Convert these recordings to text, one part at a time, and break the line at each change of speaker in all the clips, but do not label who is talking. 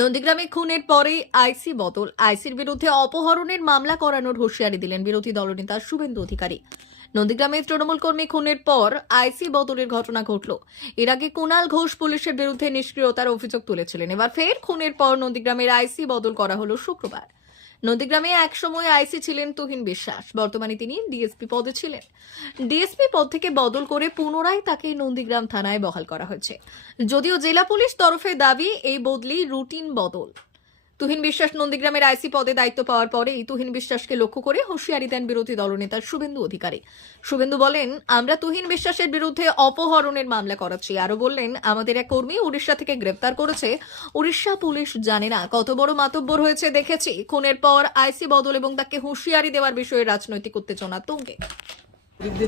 নন্দীগ্রামে খুনের পরে আইসি বদল। আইসির বিরুদ্ধে অপহরণের মামলা করানোর হুঁশিয়ারি দিলেন বিরোধী দলনেতা শুভেন্দু অধিকারী। নন্দীগ্রামে তৃণমূল কর্মী খুনের পর আইসি বদলের ঘটনা ঘটল। এর আগে কুণাল ঘোষ পুলিশের বিরুদ্ধে নিষ্ক্রিয়তার অভিযোগ তুলেছিলেন। এবার ফের খুনের পর নন্দীগ্রামের আইসি বদল করা হল শুক্রবার। নন্দীগ্রামে একসময় আইসি ছিলেন তুহিন বিশ্বাস। বর্তমানে তিনি ডিএসপি পদে ছিলেন। ডিএসপি পদ থেকে বদল করে পুনরায় তাকে নন্দীগ্রাম থানায় বহাল করা হয়েছে। যদিও জেলা পুলিশ তরফে দাবি, এই বদলি রুটিন বদল। তুহিন বিশ্বাস নন্দীগ্রামের আইসি পদে দায়িত্ব পাওয়ার পরেই তুহিন বিশ্বাসকে লক্ষ্য করে হুঁশিয়ারি দেন বিরোধী দলনেতা শুভেন্দু অধিকারী। শুভেন্দু বলেন, আমরা তুহিন বিশ্বাসের বিরুদ্ধে অপহরণের মামলা করাচ্ছি। আরও বললেন, আমাদের এক কর্মী উড়িষ্যা থেকে গ্রেপ্তার করেছে। উড়িষ্যা পুলিশ জানে না কত বড় মাতব্বর হয়েছে, দেখেছি। খুনের পর আইসি বদল এবং তাকে হুঁশিয়ারি দেওয়ার বিষয়ে রাজনৈতিক উত্তেজনা তুঙ্গে।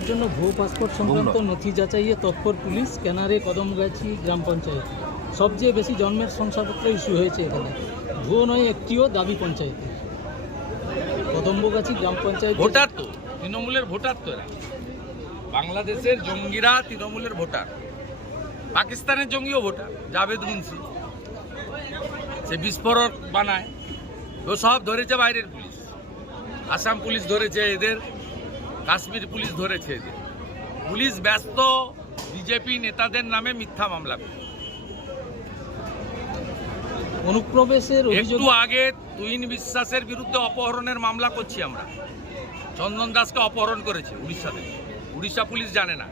জন্য ভুয়ো পাসপোর্ট সংক্রান্ত নথি যাচাইয়ে তৎপর পুলিশ ক্যানারে কদমগাছি গ্রাম পঞ্চায়েত। সবচেয়ে বেশি জন্মের শংসাপত্র ইস্যু হয়েছে এখানে। ভুয়ো নয়, একটিও দাবি পঞ্চায়েতে। কদম্বগাছি গ্রাম পঞ্চায়েত
ভোটার তো, তৃণমূলের ভোটার তো এরা। বাংলাদেশের জঙ্গিরা তৃণমূলের ভোটার। পাকিস্তানের জঙ্গিও ভোটার, জাভেদ মুন্সি। সে বিস্ফোরক বানায়। ও সব ধরেছে বাইরের পুলিশ। আসাম পুলিশ ধরেছে এদের, কাশ্মীর পুলিশ ধরেছে এদের। পুলিশ ব্যস্ত, বিজেপি নেতাদের নামে মিথ্যা মামলা করে।
অনুপ্রবেশের
একটু আগে তুহিন বিশ্বাসের বিরুদ্ধে অপহরণের মামলা করছি আমরা। চন্দন দাসকে অপহরণ করেছে উড়িষ্যা থেকে উড়িষ্যা পুলিশ জানে না।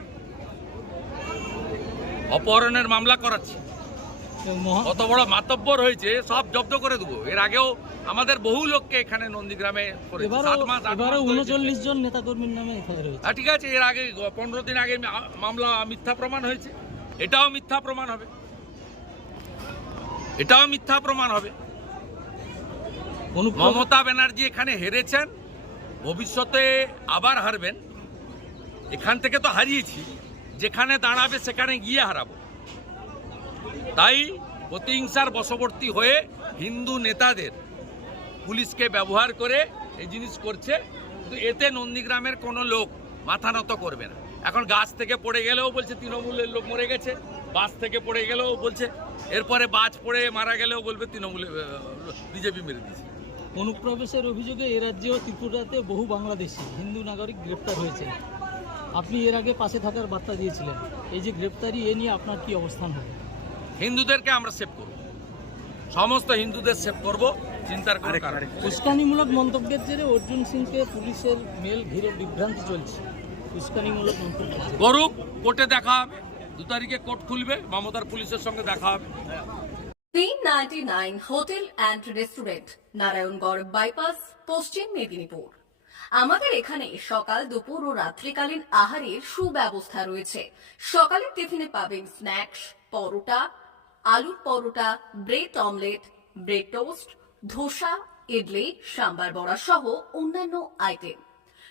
অপহরণের মামলা করাচ্ছি। কত বড় মাতব্বর হয়েছে সব জব্দ করে দেবো। এর আগেও আমাদের বহু লোককে এখানে নন্দীগ্রামে
উনচল্লিশ। জন নেতাকর্মীর নামে
হ্যাঁ, ঠিক আছে এর আগে পনেরো দিন আগে মামলা মিথ্যা প্রমাণ হয়েছে। এটাও মিথ্যা প্রমাণ হবে। এটাও মিথ্যা প্রমাণ হবে। মমতা ব্যানার্জি এখানে হেরেছেন ভবিষ্যতে আবার হারবেন। এখান থেকে তো হারিয়েছি যেখানে দাঁড়াবে সেখানে গিয়ে হারাবো। তাই প্রতিহিংসার বশবর্তী হয়ে হিন্দু নেতাদের পুলিশকে ব্যবহার করে এই জিনিস করছে কিন্তু এতে নন্দীগ্রামের কোনো লোক মাথা নত করবে না। এখন গাছ থেকে পড়ে গেলেও বলছে তৃণমূলের লোক মরে গেছে বাস থেকে পড়ে গেলেও বলছে এরপরে বাজ পড়ে মারা গেলেও বলবে তৃণমূলে বিজেপি মেরে দিয়েছে।
অনুপ্রবেশের অভিযোগে এ রাজ্যে ও ত্রিপুরাতে বহু বাংলাদেশি হিন্দু নাগরিক গ্রেপ্তার হয়েছে। আপনি এর আগে পাশে থাকার বার্তা দিয়েছিলেন। এই যে গ্রেপ্তারি এ নিয়ে আপনার কি অবস্থান হবে?
হিন্দুদেরকে আমরা সেভ করব। সমস্ত হিন্দুদের সেভ করব চিন্তার কোনো কারণ।
উস্কানিমূলক মন্তব্যের জেরে অর্জুন সিংকে পুলিশের মেল ঘিরে বিভ্রান্তি চলছে।
করুক, কোর্টে দেখা হবে। দু তারিখে কোর্ট খুলবে, মমতার পুলিশের সঙ্গে দেখা হবে।
তিন ninety nine hotel and restaurant, Narayangarh bypass, Paschim Medinipur. আমাদের এখানে সকাল, দুপুর ও রাত্রিকালীন আহারের সুব্যবস্থা রয়েছে। সকালের টিফিনে পাবেন স্ন্যাক্স, পরোটা, আলুর paratha, bread omelette, bread toast, dosa, idli, sambar vada সহ অন্যান্য আইটেম।